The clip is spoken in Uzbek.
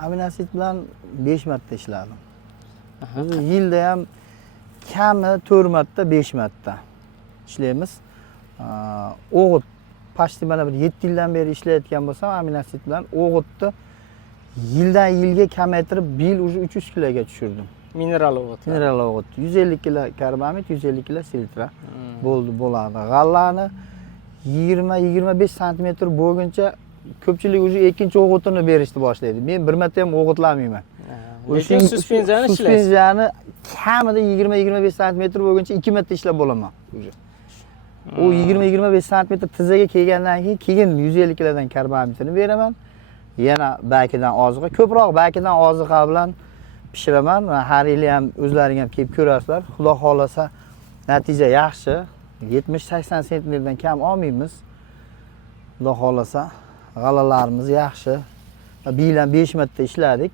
Aminoasid bilan 5 marta ishladim. Yilda ham kami 4 marta, 5 marta ishlaymiz. O'g'it почти mana bir 7 yildan beri ishlayotgan bo'lsam, aminoasid bilan o'g'itni yildan yilga kamaytirib, bir yil уже 300 kiloga tushirdim. Mineral o'g'it. Mineral o'g'it. 150 kilo karbamid, 150 kilo silitra bo'ladi. G'allani 20-25 sm bo'lguncha ko'pchilik уже ikkinchi o'g'itini berishni boshlaydi. Men bir marta ham o'g'itlamayman. Lekin suspenziyani ishlaysiz. Suspenziyani kamida 20-25 sm bo'lguncha 2 marta ishlab bo'laman уже. U 20-25 sm tizaga kelgandan keyin 150 kilodan karbamidini beraman. Yana bakidan oziqa, ko'proq bakidan oziqa bilan pishiraman. Har yili ham o'zlaring ham kelib ko'rasizlar. Xudo xolasa natija yaxshi. 70-80 sentnerdan kam olmaymiz. Xudo xolasa g'alalarimiz yaxshi. Bir yil ham 5 marta ishladik.